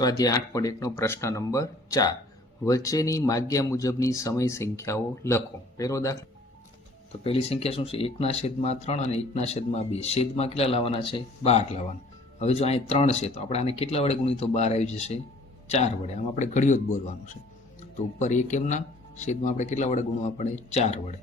સ્વાધ્યાય 8.1 નો પ્રશ્ન નંબર 4 વચ્ચેની માગ્યા મુજબની સમય સંખ્યાઓ લખો। પહેલો દાખલો તો પહેલી સંખ્યા શું છે 1/3 અને 1/2 છેદમાં કેટલા લાવવાના છે 12 લાવવાના। હવે જો અહીં 3 છે તો આપણે આને કેટલા વડે ગુણીએ તો 12 આવી જશે 4 વડે। આમ આપણે ઘડિયો જ બોલવાનું છે તો ઉપર 1 એમના છેદમાં આપણે કેટલા વડે ગુણવા પડે 4 વડે।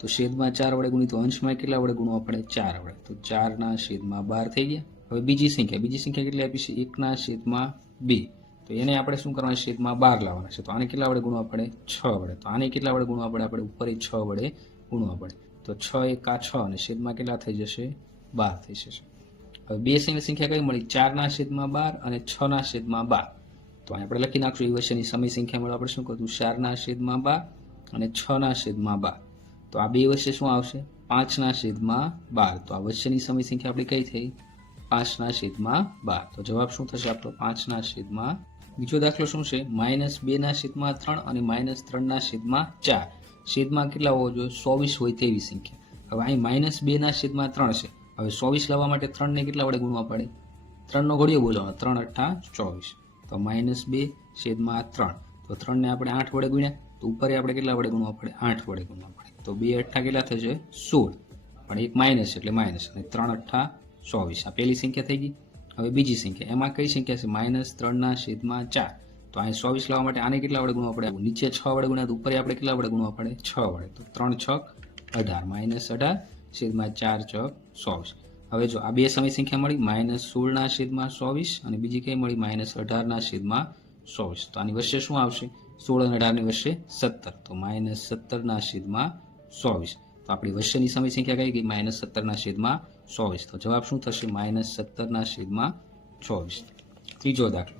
તો છેદમાં 4 વડે ગુણીએ તો અંશમાં કેટલા વડે ગુણવા પડે 4 વડે। તો 4/12 થઈ ગયા। હવે બીજી સંખ્યા કેટલી આપી છે 1/2 તો એને આપણે શું કરવાનું છેદમાં 12 લાવવાના છે તો આને કેટલા વડે ગુણવા પડે 6 વડે। તો આને કેટલા વડે ગુણવા પડે આપણે ઉપર 6 વડે ગુણવા પડે તો 6 1 6 અને છેદમાં કેટલા થઈ જશે 12 થઈ જશે। હવે બે સંખ્યા કઈ મળી 4/12 અને 6/12 તો આપણે લખી નાખશું એ વચ્ચેની સમય સંખ્યા મળે આપણે શું કરશું 4/12 અને 6/12 તો આ બે વચ્ચે શું આવશે 5/12 તો આ વચ્ચેની સમય સંખ્યા આપણી કઈ થઈ 5/12 તો જવાબ શું થશે આપણો 5/12। બીજો દાખલો શું છે -2/3 અને -3/4 છેદમાં કેટલા હોવો જોઈએ 24 હોય તેવી સંખ્યા। હવે અહીં -2/3 છે હવે 24 લાવવા માટે 3 ને કેટલા વડે ગુણવા પડે 3 નો ઘડિયો બોલવાનો 3 8 24 તો -2/3 તો 3 ને આપણે 8 વડે ગુણ્યા તો ઉપર આપણે કેટલા વડે ગુણવા પડે 8 વડે ગુણવા પડે તો 2 8 કેટલા થશે 16 પણ એક માઇનસ એટલે માઇનસ અને 3 8 24 આ પહેલી સંખ્યા થઈ ગઈ। હવે બીજી સંખ્યા એમાં કઈ સંખ્યા છે -3/4 તો અહીં 24 લાવવા માટે આને કેટલા વડે ગુણવા પડે નીચે 6 વડે ગુણ્યા તો ઉપર આપણે કેટલા વડે ગુણવા પડે 6 વડે તો 3 6 18 -18/4 × 24। હવે જો આ બે સમય સંખ્યા મળી -16/24 અને બીજી કઈ મળી -18/24 તો આની વચ્ચે શું આવશે 16 અને 18 ની વચ્ચે 17 તો -17/24 તો આપણી વચ્ચેની સમય સંખ્યા કઈ ગઈ -17/24 તો જવાબ શું થશે -17/24। ત્રીજો દાખલો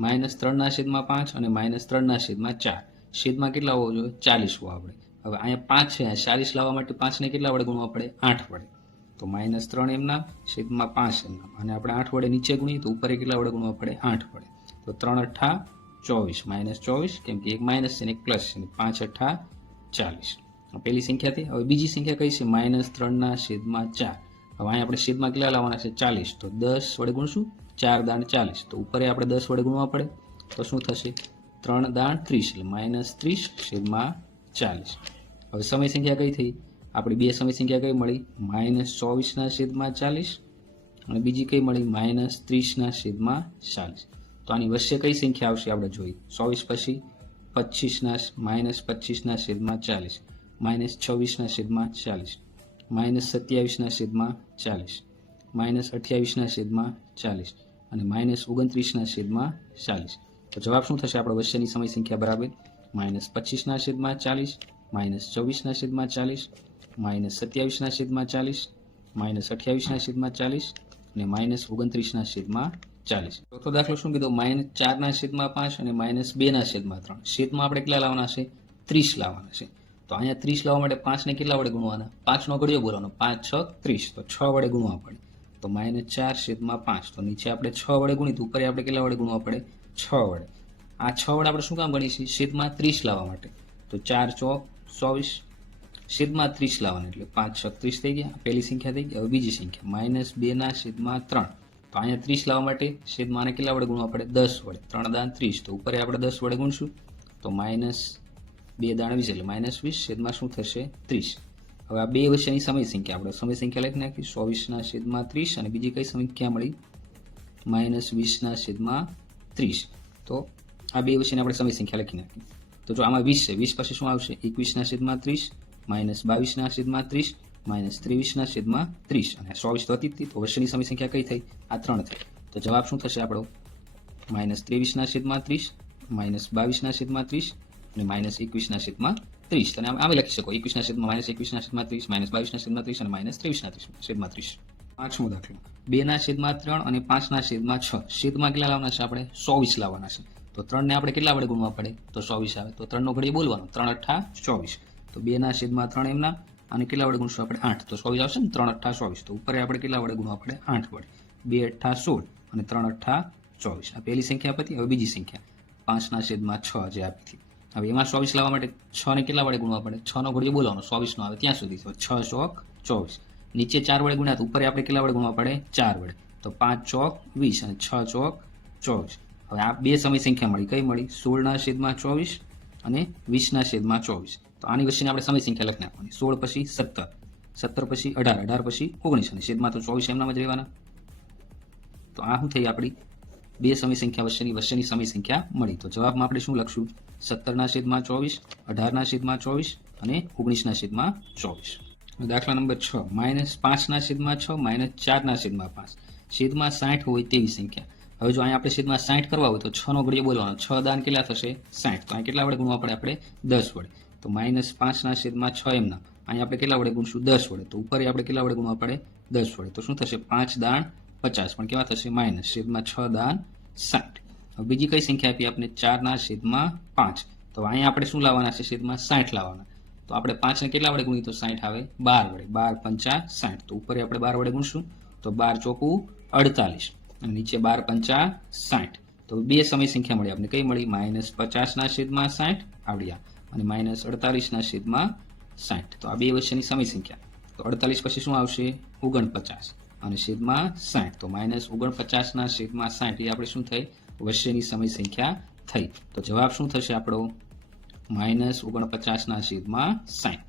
-3/5 અને -3/4 છેદમાં કેટલા હોવો જોઈએ 40 હોવા આપણે। હવે અહીંયા 5 છે 40 લાવવા માટે 5 ને કેટલા વડે ગુણવા પડે 8 વડે તો -3 એમના છેદમાં 5 એમના અને આપણે 8 વડે નીચે ગુણીએ તો ઉપર કેટલા વડે ગુણવા પડે 8 વડે તો 3 8 24 -24 કેમ કે એક માઇનસ છે ને એક પ્લસ છે ને 5 8 40 પહેલી સંખ્યા થઈ। હવે બીજી સંખ્યા કઈ છે -3/4 હવે અહીં આપણે છેદમાં કેટલા લાવવાના છે 40 તો 10 વડે ગુણશું 4 દાણ 40 તો ઉપર આપણે 10 વડે ગુણવા પડે તો શું થશે 3 દાણ 30 એટલે -30/40। હવે સમય સંખ્યા કઈ થઈ આપણી બે સમય સંખ્યા કઈ મળી -24/40 અને બીજી કઈ મળી -30/40 તો આની વચ્ચે કઈ સંખ્યા આવશે આપણે જોઈએ 24 પછી 25 -25/40 -26/40 -27/40 -28/40 અને -29/40 તો જવાબ શું થશે આપણો વચ્ચેની સમય સંખ્યા બરાબર -25/40 -24/40 -27/40 -28/40 અને -29/40। ચોથો દાખલો શું કીધો -4/5 અને -2/3 છેદમાં આપણે કેટલા લાવવાના છે 30 લાવવાના છે તો અહીંયા 30 લાવવા માટે 5 ને કેટલા વડે ગુણવાના 5 નો ઘડિયો બોલવાનો 5 6 30 તો 6 વડે ગુણવા પડે તો -4/5 તો નીચે આપણે 6 વડે ગુણીએ તો ઉપર આપણે કેટલા વડે ગુણવા પડે 6 વડે આ 6 વડે આપણે શું કામ ગણીએ છેદમાં 30 લાવવા માટે તો 4 ચોક 24 છેદમાં 30 લાવવાના એટલે 5 6 30 થઈ ગયા પહેલી સંખ્યા થઈ ગઈ। હવે બીજી સંખ્યા -2/3 તો અહીંયા 30 લાવવા માટે છેદમાં આને કેટલા વડે ગુણવા પડે 10 વડે 3 દાણ 30 તો ઉપર આપણે 10 વડે ગુણશું તો -2 દાણ 20 એટલે -20 છેદમાં શું થશે 30। હવે આ બે વચ્ચેની સમય સંખ્યા આપણે સમય સંખ્યા લખી નાખી 24/30 અને બીજી કઈ સંખ્યા મળી -20/30 તો આ બે વચ્ચેની આપણે સમય સંખ્યા લખી નાખી તો જો આમાં 20 છે 20 પછી શું આવશે 21/30 -22/30 -23/30 અને 24 તો હતી તો વચ્ચેની સમય સંખ્યા કઈ થઈ આ 3 થઈ તો જવાબ શું થશે આપણો -23/30 -22/30 અને -21/30 અને આમે લખી શકો 21/-21/30 -22/30 અને -23/30। પાંચમો દાખલો 2/3 અને 5/6 છેદમાં કેટલા લાવવાના છે આપણે 24 લાવવાના છે તો 3 ને આપણે કેટલા વડે ગુણવા પડે તો 24 આવે તો 3 નો ઘડિયો બોલવાનો 3 8 24 તો 2/3 એમના અને કેટલા વડે ગુણશું આપણે 8 તો 24 આવશે ને 3 8 24 તો ઉપર આપણે કેટલા વડે ગુણવા પડે 8 વડે 2 8 16 અને 3 8 24 આ પહેલી સંખ્યા પતી। હવે બીજી સંખ્યા 5/6 જે આપી હતી હવે એમાં 24 લાવવા માટે 6 ને કેટલા વડે ગુણવા પડે 6 નો ઘડિયો બોલવાનો 24 નો આવે ત્યાં સુધી તો 6 ચોક 24 નીચે 4 વડે ગુણ્યા તો ઉપર આપણે કેટલા વડે ગુણવા પડે 4 વડે તો 5 ચોક 20 અને 6 ચોક 24। હવે આ બે સમય સંખ્યા મળી, કઈ મળી? 16/24 અને 20/24. તો આની વચ્ચેની આપણે સમય સંખ્યા લખી નાખવાની. 16 પછી 17, 17 પછી 18, 18 પછી 19 અને છેદમાં તો 24 એમનામ જ રહેવાના. તો આ શું થઈ? આપણી બે સમય સંખ્યા વચ્ચેની સમય સંખ્યા મળી. તો જવાબમાં આપણે શું લખશું? 17/24, 18/24 અને 19/24. દાખલા નંબર 6, -5/6 -4/5. છેદમાં 60 હોય તેવી સંખ્યા. હવે જો અહીંયા આપણે છેદમાં 60 કરવા હોય તો 6 નો ઘડીએ બોલવાનો. 6 દાન કેટલા થશે? 60. તો અહીં કેટલા વડે ગુણવા પડે? આપણે 10 વડે. તો -5/6 એમના અહીંયા આપણે કેટલા વડે ગુણશું? 10 વડે. તો ઉપર આપણે કેટલા વડે ગુણવા પડે? 10 વડે. તો શું થશે? 5 દાન 50 પણ કેવા થશે? -6 દાન 60. હવે બીજી કઈ સંખ્યા આપી આપણે? 4/5. તો અહીંયા આપણે શું લાવવાના છે? છેદમાં 60 લાવવાના. તો આપણે 5 ને કેટલા વડે ગુણીએ તો 60 આવે? 12 વડે. 12 5 60. તો ઉપર આપણે 12 વડે ગુણશું તો 12 ચોકું 48 અને નીચે 12 5 60. તો બે સમય સંખ્યા મળી આપણે. કઈ મળી? -50/60 આવડ્યા અને -48/60. તો આ બે વચ્ચેની સમય સંખ્યા. તો 48 પછી શું આવશે? 49 અને છેદમાં 60. તો -49/60 એ આપણે શું થઈ? વચ્ચેની સમય સંખ્યા થઈ. તો જવાબ શું થશે આપણો? -49/60.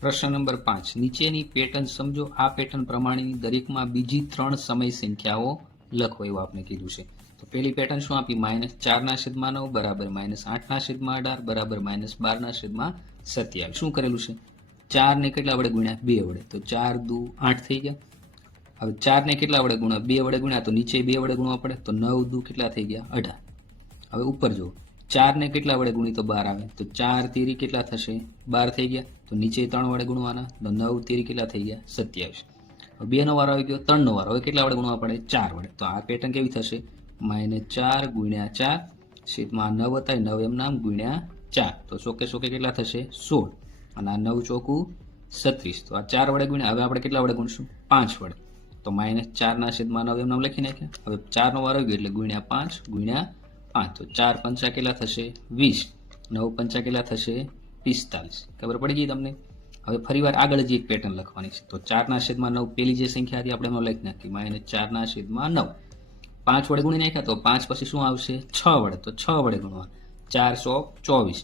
પ્રશ્ન નંબર 5, નીચેની પેટર્ન સમજો. આ પેટર્ન પ્રમાણેની દરેકમાં બીજી 3 સમય સંખ્યાઓ લખો એવું આપણે કીધું છે. તો પહેલી પેટર્ન શું આપી? -4/9 બરાબર -8/18 બરાબર -12/27. શું કરેલું છે? 4 ને કેટલા વડે ગુણ્યા? 2 વડે. તો 4 દુ 8 થઈ ગયા. હવે 4 ને કેટલા વડે ગુણ્યા? 2 વડે ગુણ્યા તો નીચે 2 વડે ગુણવા પડે. તો 9 દુ કેટલા થઈ ગયા? 18. હવે ઉપર જો 4 ને કેટલા વડે ગુણી તો 12 આવે. તો 4 તેરી કેટલા થશે? 12 થઈ ગયા. તો નીચે 3 વડે ગુણવાના. તો 9 તેરી કેટલા થઈ ગયા? 27. હવે 2 નો વારો આવી ગયો, 3 નો વારો. હવે કેટલા વડે ગુણવા પડે? 4 વડે. તો આ પેટર્ન કેવી થશે? -4 ગુણ્યા 4 છેદમાં 9 હતા 9 એમ નામ ગુણ્યા 4. તો ચોકે ચોકે કેટલા થશે? 16 અને આ 9 ચોકું 36. તો આ 4 વડે ગુણ્યા. હવે આપણે કેટલા વડે ગુણશું? 5 વડે. તો -4/9 એમ નામ લખી નાખ્યા. હવે 4 નો વારો આવી ગયો એટલે ગુણ્યા 5 ગુણ્યા 5. તો 4 5 કેટલા થશે? 20. 9 5 કેટલા થશે? 45. ખબર પડી ગઈ તમને? હવે ફરીવાર આગળ જે એક પેટર્ન લખવાની છે. તો 4/9 પેલી જે સંખ્યા હતી આપણે એમાં લખી નાખી -4/9. 5 વડે ગુણી નાખ્યા તો 5 પછી શું આવશે? 6 વડે. તો 6 વડે ગુણવા. 4 × 24.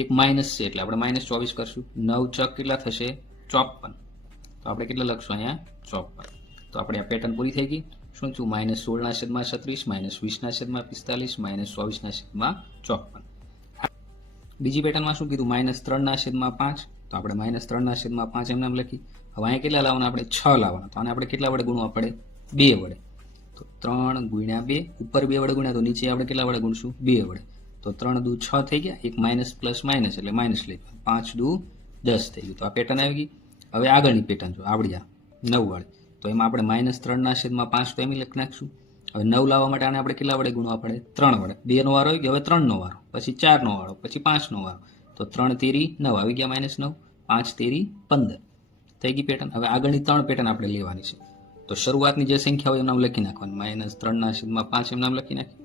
એક માઇનસ છે એટલે આપણે -24 કરશું. 9 ચોક કેટલા થશે? 54. તો આપણે કેટલા લખશું અહીંયા? 54. તો આપણે આ પેટર્ન પૂરી થઈ ગઈ. શું થયું? -16/36 -20/45 -24/54. બીજી પેટર્નમાં શું કીધું? -3/5. તો આપણે -3/5 એમ નામ લખી. હવે અહીંયા કેટલા લાવવાના? આપણે 6 લાવવાના. તો આને આપણે કેટલા વડે ગુણવા પડે? 2 વડે. તો 3 ગુણ્યા 2. ઉપર 2 વડે ગુણ્યા તો નીચે આપણે કેટલા વડે ગુણશું? 2 વડે. તો 3 દુ 6 થઈ ગયા. એક માઇનસ પ્લસ માઇનસ એટલે માઇનસ લઈ. 5 દુ 10 થઈ ગયું. તો આ પેટર્ન આવી ગઈ. હવે આગળની પેટર્ન જો આવડ્યા 9 વાળી. તો એમાં આપણે -3/5 તો એમ લખી નાખશું. હવે 9 લાવવા માટે આને આપણે કેટલા વડે ગુણવા પડે? 3 વડે. 2 નો વારો આવી ગયો. હવે 3 નો વારો, પછી 4 નો વારો, પછી 5 નો વારો. તો 3 તેરી 9 આવી ગયા -9. 5 તેરી 15 થઈ ગઈ પેટર્ન. હવે આગળની 3 પેટર્ન આપણે લેવાની છે. તો શરૂઆતની જે સંખ્યા હોય એમ નામ લખી નાખવાનું. -3/5 એમ નામ લખી નાખી.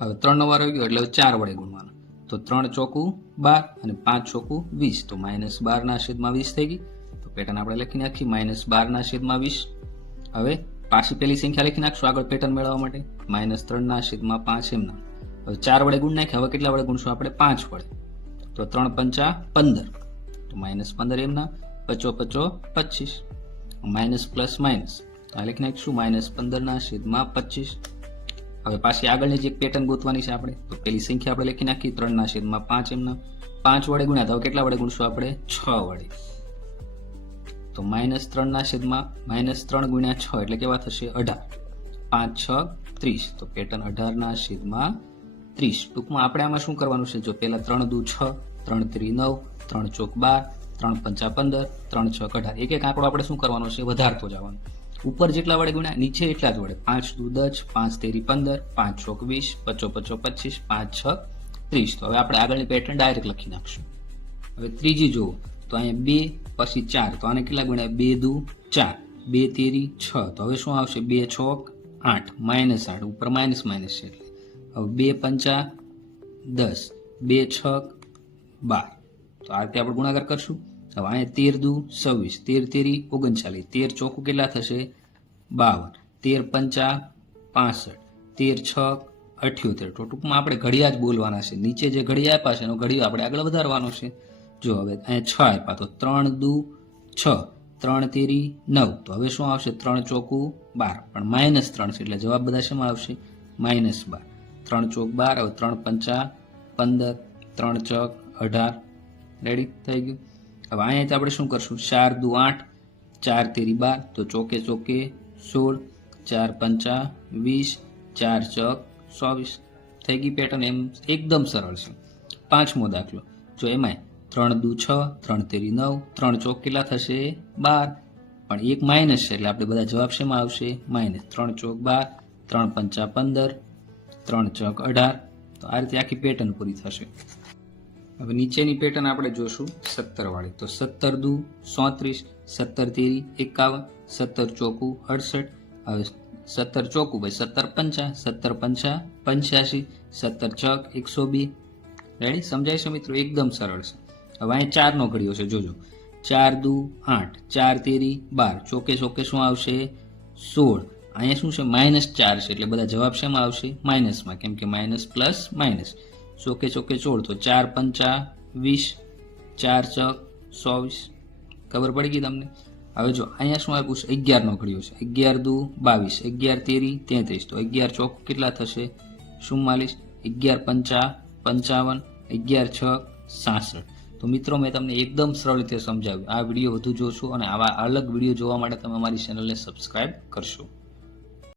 હવે 3 નો વારો આવી ગયો એટલે 4 વડે ગુણવાનો. તો 3 ચોકું 12 અને 5 ચોકું 20. તો -12/20 થઈ ગઈ. તો પેટર્ન આપણે લખી નાખી -12/20. હવે પાછી પેલી સંખ્યા લખી નાખશું આગળ પેટર્ન મેળવવા માટે. -3/5 એમ નામ. હવે 4 વડે ગુણ નાખી. હવે કેટલા વડે ગુણશું આપણે? 5 વડે. તો 3 5 15. તો -15 એમ નામ. 5 5 25. Minus plus minus. તો આ લખી નાખીશું -15/25. હવે પાછી આગળની જે પેટર્ન ગોતવાની છે આપણે. તો પેલી સંખ્યા આપણે લખી નાખી 3/5 એમના. 5 વડે ગુણ્યા તો કેટલા વડે ગુણશું આપણે? 6 વડે. તો -3 ગુણ્યા 6 એટલે કેવા થશે? 18. 5 6 30. તો પેટર્ન 18/30. ટૂંકમાં આપણે આમાં શું કરવાનું છે? જો પેલા 3 દુ 6, 3 3 9, 3 ચોક 12, 3 5 15, 3 6 18. એક એક આંકડો આપણે શું કરવાનો છે? વધારતો જવાનો. ઉપર જેટલા વડે ગુણ્યા નીચે એટલા જ વડે. 5 દુ 10, 5 તેરી 15, 5 ચોક 20, 5 5 25, 5 6 30. તો હવે આપણે આગળની પેટર્ન ડાયરેક્ટ લખી નાખશું. હવે ત્રીજી જુઓ. તો અહીંયા 2 પછી 4. તો આને કેટલા ગુણ્યા? 2 દુ 4, 2 તેરી 6. તો હવે શું આવશે? 2 ચોક 8, -8. ઉપર માઇનસ માઇનસ છે એટલે. હવે 2 5 10, 2 6 12. તો આ રીતે આપણે ગુણાકાર કરશું. હવે અહીંયા 13 દુ 26, 13 તેરી 39, 13 ચોકું કેટલા થશે? 52, 13 5 65, 13 છક 78. તો ટૂંકમાં આપણે ઘડિયા જ બોલવાના છે. નીચે જે ઘડિયા આપ્યા છે એનો ઘડિયો આપણે આગળ વધારવાનો છે. જો હવે અહીંયા 6 આપ્યા તો 3 દુ 6, 3 તેરી 9. તો હવે શું આવશે? 3 ચોકું 12, પણ -3 છે એટલે જવાબ બધા શેમાં આવશે? -12. 3 ચોક 12, હવે 3 પંચા 15, 3 ચોક 18. રેડી થઈ ગયું. હવે અહીંયા આપણે શું કરશું? 4 દુ 8, 4 તેરી 12, તો ચોકે ચોકે 16, 4 પંચા 20, 4 ચોક 24. થઈ ગઈ પેટર્ન. એમ એકદમ સરળ છે. 5મો દાખલો જો એમાંય 3 દુ 6, 3 તેરી 9, 3 ચોક કેટલા થશે? 12, પણ એક માઇનસ છે એટલે આપણે બધા જવાબ શેમાં આવશે? માઇનસ. 3 ચોક 12, 3 પંચા 15, 3 ચોક 18. તો આ રીતે આખી પેટર્ન પૂરી થશે. હવે નીચેની પેટર્ન આપણે જોશું 17 વાળી. તો 17 દુ 34, 17 તેરી 51, 17 ચોકું 68. હવે 17 ચોકું ભાઈ 17 પંચા, 17 પંચા 85, 17 ચોક 102. રેડી? સમજાય છે મિત્રો? એકદમ સરળ છે. હવે અહીં 4નો ઘડિયો છે. જોજો 4 દુ 8, 4 તેરી 12, ચોકે ચોકે શું આવશે? 16. અહીંયા શું છે? -4 છે એટલે બધા જવાબ શેમાં આવશે? માઇનસમાં, કેમ કે માઇનસ પ્લસ માઇનસ. ચોકે ચોકે 16, તો 4 પંચા 20, 4 ચોક 24. ખબર પડી ગઈ તમને? હવે જો અહીંયા શું આપ્યું છે? 11નો ઘડિયો છે. 11 દુ 22, 11 તેરી 33, તો 11 ચોક કેટલા થશે? 44, 11 પંચા 55, 11 છક 66. તો મિત્રો મેં તમને એકદમ સરળ રીતે સમજાવ્યું. આ વિડીયો વધુ જોશો અને આવા અલગ વિડીયો જોવા માટે તમે અમારી ચેનલને સબસ્ક્રાઇબ કરશો.